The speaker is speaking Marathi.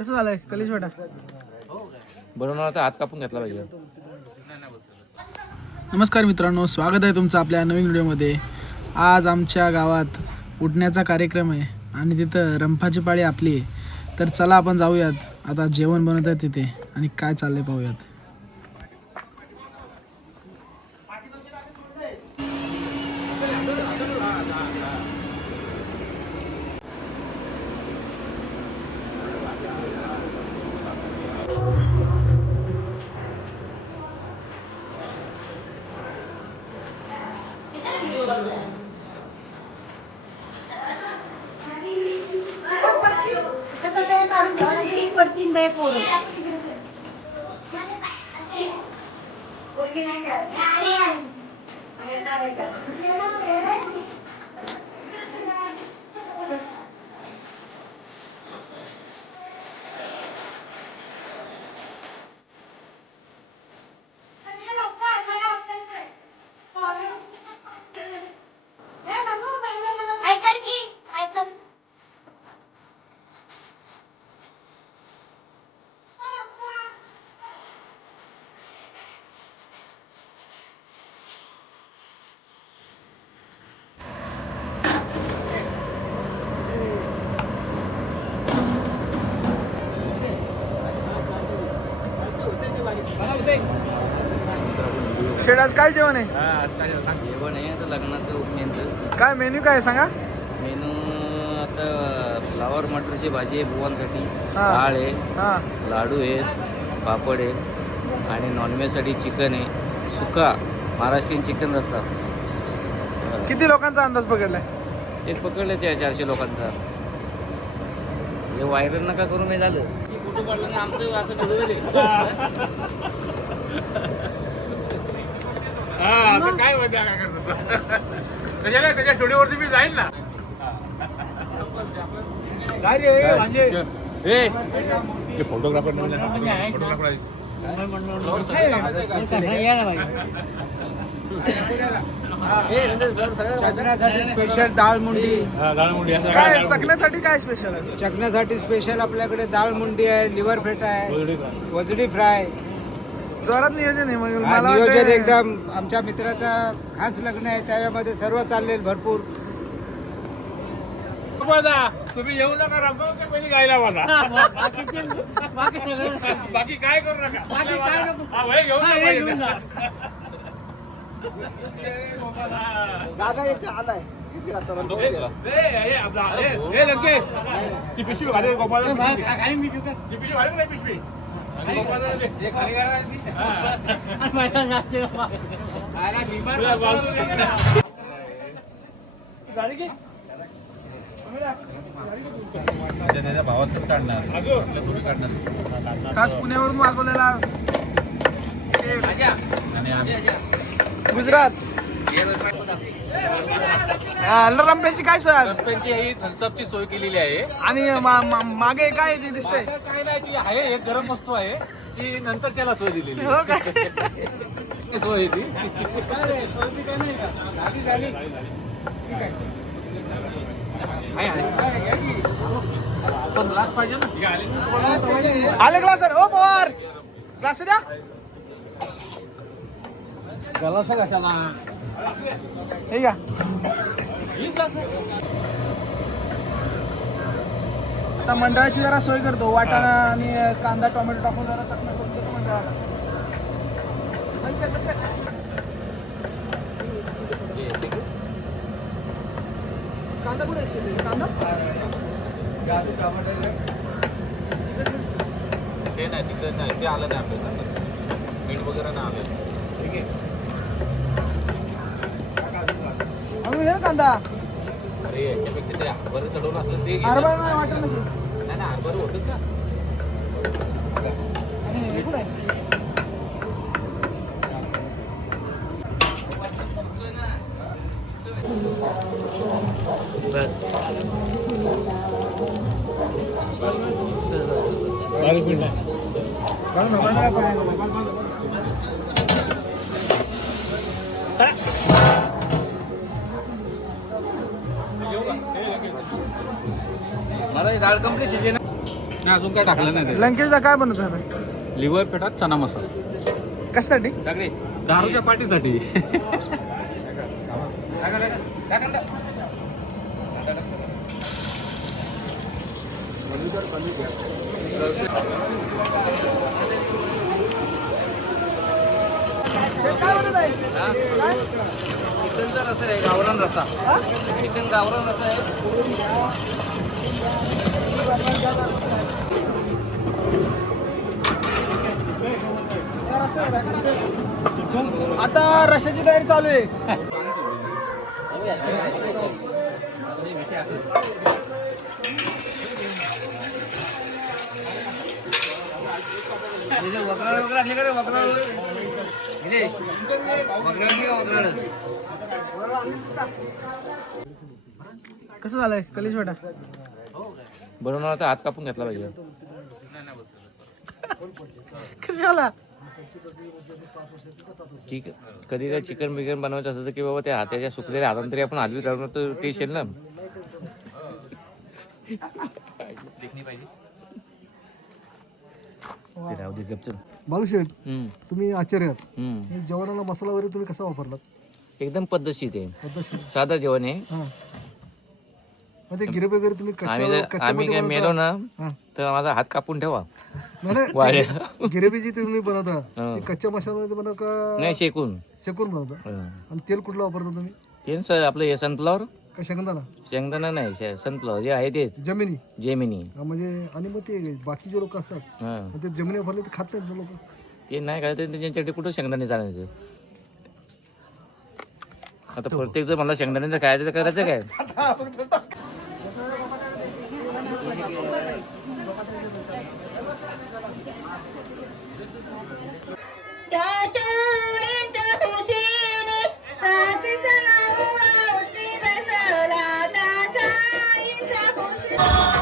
कसं झालंय कलेश बेटा? बनवणारा हात कापून घेतला पाहिजे. नमस्कार मित्रांनो, स्वागत आहे तुमचं आपल्या नवीन व्हिडिओमध्ये. आज आमच्या गावात उठण्याचा कार्यक्रम आहे आणि तिथं रंफाची पाळी आपली आहे. तर चला आपण जाऊयात. आता जेवण बनवत आहे तिथे आणि काय चाललंय पाहूयात. पडतीन बाई पोरं. शेडाच काय जेवण आहे? जेवण आहे तर लग्नाचं उठण्याचं. काय मेन्यू काय सांगा? मेनू आता फ्लावर मटरची भाजी आहे बुवांसाठी, हा. डाळ आहे, हा लाडू आहेत, पापड आहे आणि नॉनव्हेजसाठी चिकन आहे, सुका महाराष्ट्रीयन चिकन रस्सा. किती लोकांचा अंदाज पकडलाय? ते पकडले 400 लोकांचा. हे व्हायरल नका करून नाही झालं. कुठं काढलं ना आमचं असं आता काय मजा काय करतो त्याच्या स्टुडिओवरती मी जाईल ना. काय रे म्हणजे फोटोग्राफर चकण्यासाठी स्पेशल डाळ मुंडी. काय चकण्यासाठी काय स्पेशल आहे? चकण्यासाठी स्पेशल आपल्याकडे डाळ मुंडी आहे, लिव्हर फेटा आहे, वजडी फ्राय. जोरात नियोजन आहे. मग हा, मला नियोजन वाटतं- एकदम. आमच्या मित्राचं खास लग्न आहे, त्यामध्ये सर्व चाललेल भरपूर. तुम्ही येऊ नका रामभाऊ, का पहिली गायला मला बाकी काय करू नका. हा, वय घेऊन जा. दादा इथे आलाय. हे लंकेश ती पिशवी घाले गोपाळ, ती पिशवी घाले नाही पिशवी. भावाचंच काढणार, थोडी काढणार. खास पुण्यावरून मागवलेला गुजरात. रंप्यांची काय सोय आहे? रंप्यांची ही थम्सअपची सोय केलेली आहे. आणि मागे काय ते दिसतंय? काय नाही, ती आहे एक गरम वस्तू आहे, ती नंतर त्याला सोय दिलेली हो काय? सोय आहे ती. पण ग्लास पाहिजे ना. आले ग्लास सर. ओ पवार ग्लास द्या. ग्लास कशाला हे घ्या. आता मंडळाची जरा सोय करतो. वाटाणा आणि कांदा टोमॅटो टाकून जरा चटणी करून देतो मंडळाला. कांदा कुठे आहे? कांदा ते नाही, तिकडे नाही, ते आलं नाही आपल्याला. मीठ वगैरे नाही आलं. ठीक आहे. अजून घे ना कांदा. अरे याच्यापेक्षा ते हरभरे चढवलं असलं ते घे. हरभरा नाही वाटत नसेल. नाही ना, हरभरे होतच ना. आणि हे कुठे आहे? मला डाळ कंप्लीट शिजे ना. नाही अजून काय टाकलं नाही लंकेशदा काय बनवतो आता लिव्हर पेटात चना मसाला कशासाठी दारूच्या पार्टीसाठी काय बनवत आहे चिकनचा रसा आहे, गावरान रसा. चिकन गावरान रसा आहे. आता रशाची तयारी चालू आहे. वगराळ वगैरे असले का रे? वगराळ वगराळ कसं झालंय कलेश बेटा? बनवणारा हात कापून घेतला पाहिजे. कसं झाला? ठीक आहे. कधी काय चिकन बिकन बनवायचं असतं तर की बाबा त्या हाताच्या सुकलेल्या हाताने तरी आपण हलवी करून तर टेस्ट येईल ना. ते राहू दे गपचूप. बालूशेठ हम्म, तुम्ही आचार्य आहात हम्म. हे जेवणाला मसाला वगैरे तुम्ही कसा वापरलात एकदम पद्धतशीर आहे. पद्धतशीर साधं जेवण आहे. हां मग ते गिरेबी वगैरे तुम्ही आम्ही आम्ही काय मेलो ना हां तर माझा हात कापून ठेवा. नाही वाढेल. नाही गिरेबी जी तुम्ही बनवता हां. ती कच्च्या मसाल्यामध्ये बनवता का नाही शेकून. शेकून बनवता हं. आणि तेल कुठलं वापरता तुम्ही तेच आपलं हे सनफ्लॉवर. का शेंगदाणा शेंगदाणा नाही, सनफ्लॉवर जे आहे तेच जमिनी जेमिनी. हा, म्हणजे आणि मग ते बाकी जे लोक असतात हा मग ते जमिनी वापरले ते खात नाहीत लोक ते नाही काय त्यांच्यासाठी कुठं शेंगदाणे चालायचं. आता प्रत्येक जर मला शेंगदाण्याचं खायचं तर करायचं काय? त्याच्या आईच्या खुशीने सात सणावर उठली बसला त्याच्या आईच्या खुशीने